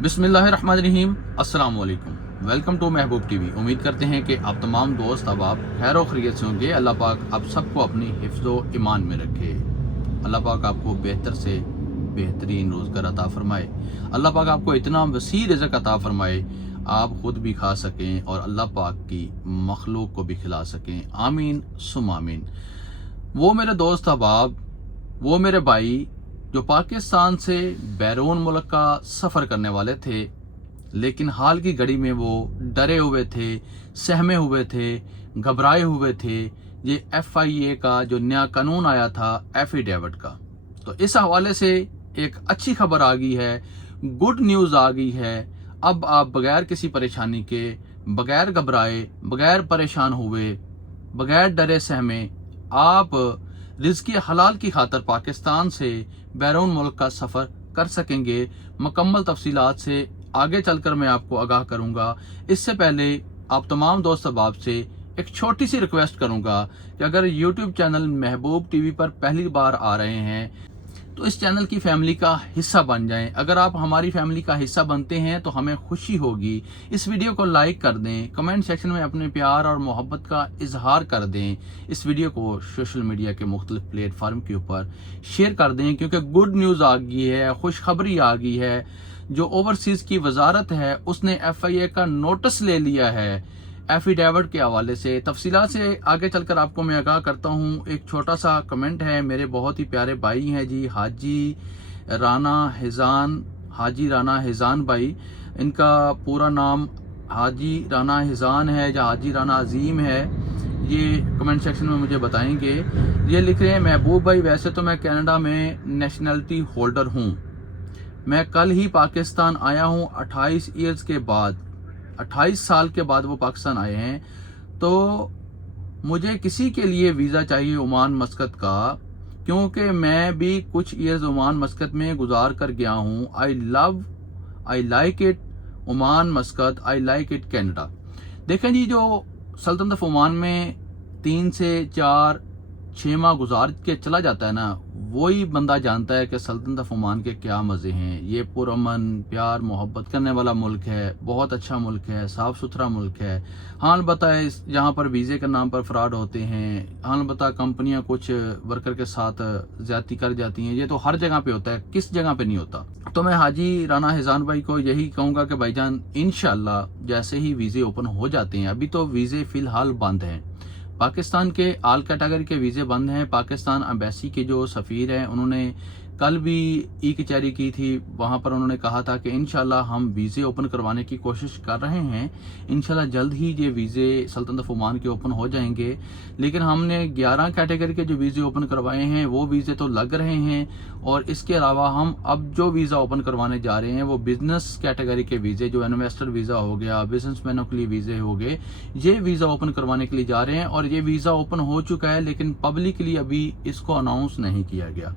बिस्मिल्लाहिर्रहमानिर्रहीम, अस्सलाम वालेकुम। Welcome to Mehboob TV. उम्मीद करते हैं कि आप तमाम दोस्त अब खैर और खैरियत से होंगे। अल्लाह पाक आप सबको अपनी हिफ्ज़ व ईमान में रखे। अल्लाह पाक आपको बेहतर से बेहतरीन रोज़गार अता फरमाए। अल्लाह पाक आपको इतना वसी रिज़्क़ अता फरमाए आप खुद भी खा सकें और अल्लाह पाक की मखलूक को भी खिला सकें। आमीन सुम आमीन। वो मेरे दोस्त अहबाब, वो मेरे भाई जो पाकिस्तान से बैरून मुल्क का सफ़र करने वाले थे, लेकिन हाल की घड़ी में वो डरे हुए थे, सहमे हुए थे, घबराए हुए थे। ये FIA का जो नया कानून आया था एफिडेविट का, तो इस हवाले से एक अच्छी खबर आ गई है, गुड न्यूज़ आ गई है। अब आप बगैर किसी परेशानी के, बगैर घबराए, बगैर परेशान हुए, बगैर डरे सहमे आप रिज़्क़ हलाल की खातर पाकिस्तान से बैरून मुल्क का सफ़र कर सकेंगे। मुकम्मल तफसीलात से आगे चलकर मैं आपको आगाह करूंगा। इससे पहले आप तमाम दोस्त अहबाब से एक छोटी सी रिक्वेस्ट करूंगा कि अगर YouTube चैनल महबूब टीवी पर पहली बार आ रहे हैं तो इस चैनल की फैमिली का हिस्सा बन जाएं। अगर आप हमारी फैमिली का हिस्सा बनते हैं तो हमें खुशी होगी। इस वीडियो को लाइक कर दें, कमेंट सेक्शन में अपने प्यार और मोहब्बत का इजहार कर दें। इस वीडियो को सोशल मीडिया के मुख्तलिफ प्लेटफार्म के ऊपर शेयर कर दें, क्योंकि गुड न्यूज़ आ गई है, खुशखबरी आ गई है। जो ओवरसीज़ की वजारत है उसने FIA का नोटिस ले लिया है एफिडेविट के हवाले से। तफसीलात से आगे चलकर आपको मैं आगाह करता हूँ। एक छोटा सा कमेंट है, मेरे बहुत ही प्यारे भाई हैं जी, हाजी राना हिजान भाई। इनका पूरा नाम हाजी राना हिजान है या हाजी राना अजीम है, ये कमेंट सेक्शन में मुझे बताएंगे। ये लिख रहे हैं, महबूब भाई वैसे तो मैं कनाडा में नेशनलिटी होल्डर हूँ। मैं कल ही पाकिस्तान आया हूँ 28 साल के बाद वो पाकिस्तान आए हैं। तो मुझे किसी के लिए वीज़ा चाहिए ओमान मस्कत का, क्योंकि मैं भी कुछ ईयर्स ओमान मस्कत में गुजार कर गया हूँ। I like it Oman मस्कत, I like it Canada. देखें जी, जो सल्तनत ऑफ ओमान में 3 से 4-6 माह गुजार के चला जाता है ना, वही बंदा जानता है कि सल्तनत ऑफ ओमान के क्या मज़े हैं। ये पुरअमन, प्यार मोहब्बत करने वाला मुल्क है, बहुत अच्छा मुल्क है, साफ़ सुथरा मुल्क है। हाँ अलबत्ता यहाँ पर वीज़े के नाम पर फ्रॉड होते हैं। हाँ अलबत्ता कंपनियाँ कुछ वर्कर के साथ ज़्यादती कर जाती हैं। ये तो हर जगह पे होता है, किस जगह पे नहीं होता। तो मैं हाजी राना हिजान भाई को यही कहूँगा कि भाईजान इंशाल्लाह जैसे ही वीज़े ओपन हो जाते हैं, अभी तो वीज़े फ़िलहाल बंद हैं, पाकिस्तान के आल कैटेगरी के वीज़े बंद हैं। पाकिस्तान एम्बेसी के जो सफ़ीर हैं उन्होंने कल भी ई कचहरी की थी, वहाँ पर उन्होंने कहा था कि इंशाल्लाह हम वीज़े ओपन करवाने की कोशिश कर रहे हैं। इंशाल्लाह जल्द ही ये वीज़े सल्तनत ऑफ ओमान के ओपन हो जाएंगे। लेकिन हमने 11 कैटेगरी के जो वीज़े ओपन करवाए हैं वो वीज़े तो लग रहे हैं, और इसके अलावा हम अब जो वीज़ा ओपन करवाने जा रहे हैं वो बिज़नेस कैटेगरी के वीज़े, जो इन्वेस्टर वीज़ा हो गया, बिजनेसमैनों के लिए वीज़े हो गए, ये वीज़ा ओपन करवाने के लिए जा रहे हैं। और ये वीज़ा ओपन हो चुका है, लेकिन पब्लिकली अभी इसको अनाउंस नहीं किया गया,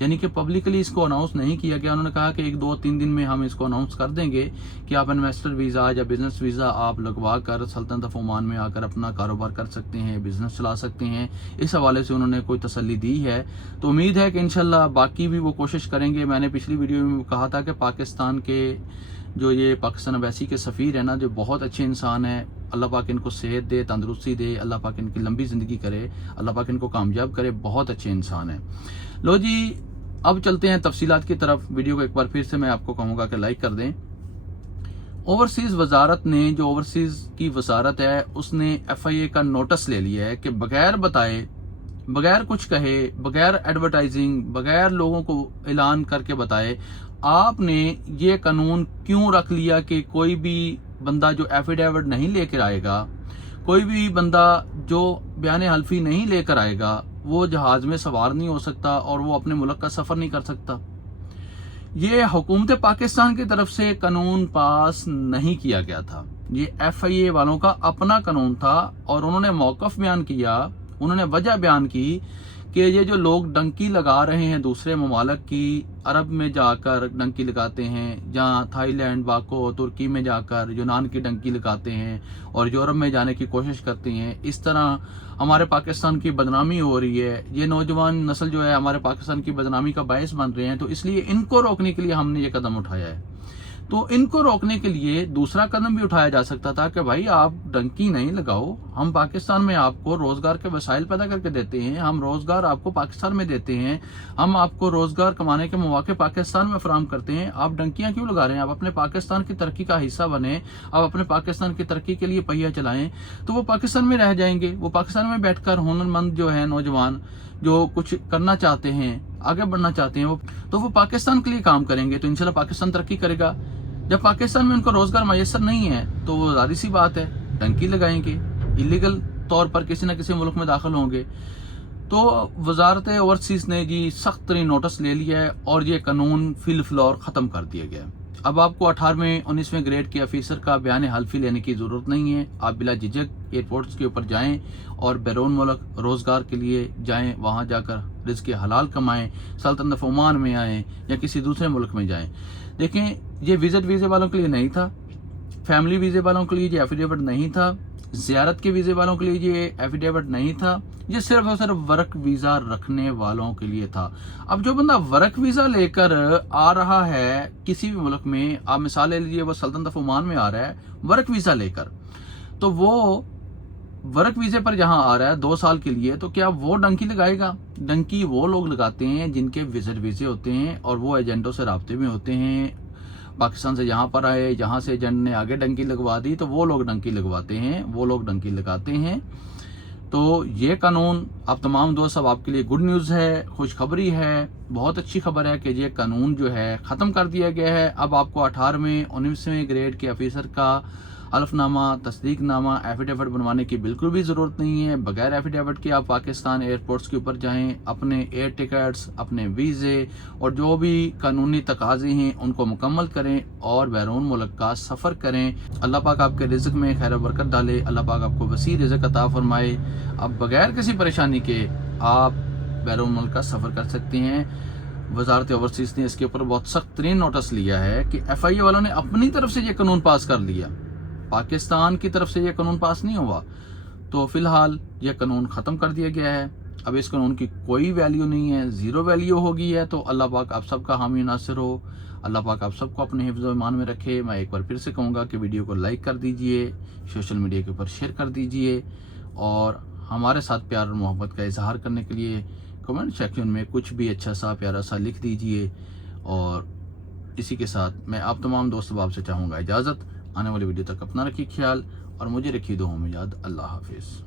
यानी कि पब्लिकली इसको अनाउंस नहीं किया गया। उन्होंने कहा कि 1-2-3 दिन में हम इसको अनाउंस कर देंगे कि आप इन्वेस्टर वीज़ा या बिज़नेस वीज़ा आप लगवा कर सल्तनत ऑफ ओमान में आकर अपना कारोबार कर सकते हैं, बिज़नेस चला सकते हैं। इस हवाले से उन्होंने कोई तसल्ली दी है। तो उम्मीद है कि इंशाल्लाह बाकी भी वो कोशिश करेंगे। मैंने पिछली वीडियो में कहा था कि पाकिस्तान के जो ये पाकिस्तान एम्बेसी के सफ़ीर है ना, जो बहुत अच्छे इंसान हैं, अल्लाह पाक इनको सेहत दे, तंदुरुस्ती दे, अल्लाह पाक इनकी लंबी ज़िंदगी करे, अल्लाह पाक इनको कामयाब करे, बहुत अच्छे इंसान हैं। लो जी, अब चलते हैं तफसीलात की तरफ। वीडियो को एक बार फिर से मैं आपको कहूँगा कि लाइक कर दें। ओवरसीज़ वजारत ने, जो ओवरसीज़ की वजारत है, उसने FIA का नोटिस ले लिया है कि बगैर बताए, बगैर कुछ कहे, बगैर एडवर्टाइजिंग, बगैर लोगों को ऐलान करके बताए, आपने ये कानून क्यों रख लिया कि कोई भी बंदा जो एफिडेविट नहीं लेकर आएगा, कोई भी बंदा जो बयान हल्फी नहीं लेकर आएगा, वो जहाज़ में सवार नहीं हो सकता और वो अपने मुल्क का सफ़र नहीं कर सकता। ये हुकूमत पाकिस्तान की तरफ से कानून पास नहीं किया गया था, ये FIA वालों का अपना कानून था। और उन्होंने मौक़िफ़ बयान किया, उन्होंने वजह बयान की कि ये जो लोग डंकी लगा रहे हैं दूसरे ममालिक की, अरब में जाकर डंकी लगाते हैं, जहाँ थाईलैंड, बाको, तुर्की में जाकर यूनान की डंकी लगाते हैं और यूरोप में जाने की कोशिश करते हैं, इस तरह हमारे पाकिस्तान की बदनामी हो रही है। ये नौजवान नस्ल जो है हमारे पाकिस्तान की बदनामी का बायस बन रहे हैं। तो इसलिए इनको रोकने के लिए हमने ये कदम उठाया है। تو ان کو روکنے کے لیے دوسرا قدم بھی اٹھایا جا سکتا تھا کہ بھائی آپ ڈنکی نہیں لگاؤ، ہم پاکستان میں آپ کو روزگار کے وسائل پیدا کر کے دیتے ہیں، ہم روزگار آپ کو پاکستان میں دیتے ہیں، ہم آپ کو روزگار کمانے کے مواقع پاکستان میں فراہم کرتے ہیں، آپ ڈنکیاں کیوں لگا رہے ہیں؟ آپ اپنے پاکستان کی ترقی کا حصہ بنیں، آپ اپنے پاکستان کی ترقی کے لیے پہیہ چلائیں، تو وہ پاکستان میں رہ جائیں گے، وہ پاکستان میں بیٹھ کر ہنرمند جو ہے نوجوان جو کچھ کرنا چاہتے ہیں، آگے بڑھنا چاہتے ہیں، تو وہ پاکستان کے لیے کام کریں گے، تو انشاءاللہ پاکستان ترقی کرے گا۔ جب پاکستان میں ان کو روزگار میسر نہیں ہے تو وہ ظاہر سی بات ہے ڈنکی لگائیں گے، اللیگل طور پر کسی نہ کسی ملک میں داخل ہوں گے۔ تو وزارت اوورسیز نے جی سخت ترین نوٹس لے لیا ہے اور یہ قانون فی الفلور ختم کر دیا گیا ہے۔ اب آپ کو 18ویں 19ویں گریڈ کے افیسر کا بیان حلفی لینے کی ضرورت نہیں ہے، آپ بلا جھجک ایئرپورٹس کے اوپر جائیں اور بیرون ملک روزگار کے لیے جائیں، وہاں جا کر رزق حلال کمائیں، سلطنت عمان میں آئیں یا کسی دوسرے ملک میں جائیں۔ دیکھیں یہ وزٹ ویزے والوں کے لیے نہیں تھا، فیملی ویزے والوں کے لیے یہ ایفیڈیوٹ نہیں تھا، زیارت کے ویزے والوں کے لیے یہ ایفیڈیوٹ نہیں تھا، یہ صرف اور صرف ورک ویزا رکھنے والوں کے لیے تھا۔ اب جو بندہ ورک ویزا لے کر آ رہا ہے کسی بھی ملک میں، آپ مثال لے لیجیے، وہ سلطنت عمان میں آ رہا ہے ورک ویزا لے کر، تو وہ ورک ویزے پر جہاں آ رہا ہے 2 سال کے لیے، تو کیا وہ ڈنکی لگائے گا؟ ڈنکی وہ لوگ لگاتے ہیں جن کے وزٹ ویزے ہوتے ہیں اور وہ ایجنٹوں سے رابطے میں ہوتے ہیں، پاکستان سے یہاں پر آئے، جہاں سے ایجنٹ نے آگے ڈنکی لگوا دی تو وہ لوگ ڈنکی لگواتے ہیں، وہ لوگ ڈنکی لگاتے ہیں۔ تو یہ قانون اب تمام دوست اب آپ کے لیے گڈ نیوز ہے، خوشخبری ہے، بہت اچھی خبر ہے کہ یہ قانون جو ہے ختم کر دیا گیا ہے۔ اب آپ کو 18ویں 19ویں گریڈ کے افیسر کا حلف نامہ، تصدیق نامہ، ایفیڈیوٹ بنوانے کی بالکل بھی ضرورت نہیں ہے۔ بغیر ایفیڈیوٹ کے آپ پاکستان ایئرپورٹس کے اوپر جائیں، اپنے ایئر ٹکٹس، اپنے ویزے اور جو بھی قانونی تقاضے ہیں ان کو مکمل کریں اور بیرون ملک کا سفر کریں۔ اللہ پاک آپ کے رزق میں خیر و برکت ڈالے، اللہ پاک آپ کو وسیع رزق عطا فرمائے۔ اب بغیر کسی پریشانی کے آپ بیرون ملک کا سفر کر سکتے ہیں۔ وزارت اوورسیز نے اس کے اوپر بہت سخت ترین نوٹس لیا ہے کہ ایف آئی اے والوں نے اپنی طرف سے یہ قانون پاس کر لیا، پاکستان کی طرف سے یہ قانون پاس نہیں ہوا، تو فی الحال یہ قانون ختم کر دیا گیا ہے۔ اب اس قانون کی کوئی ویلیو نہیں ہے، زیرو ویلیو ہو گئی ہے۔ تو اللہ پاک آپ سب کا حامی ناصر ہو، اللہ پاک آپ سب کو اپنے حفظ و ایمان میں رکھے۔ میں ایک بار پھر سے کہوں گا کہ ویڈیو کو لائک کر دیجئے، سوشل میڈیا کے اوپر شیئر کر دیجئے اور ہمارے ساتھ پیار اور محبت کا اظہار کرنے کے لیے کمنٹ سیکشن میں کچھ بھی اچھا سا پیارا سا لکھ دیجئے۔ اور اسی کے ساتھ میں آپ تمام دوست احباب سے چاہوں گا اجازت، آنے والی ویڈیو تک اپنا رکھیے خیال اور مجھے رکھیے دعاؤں میں یاد۔ اللہ حافظ۔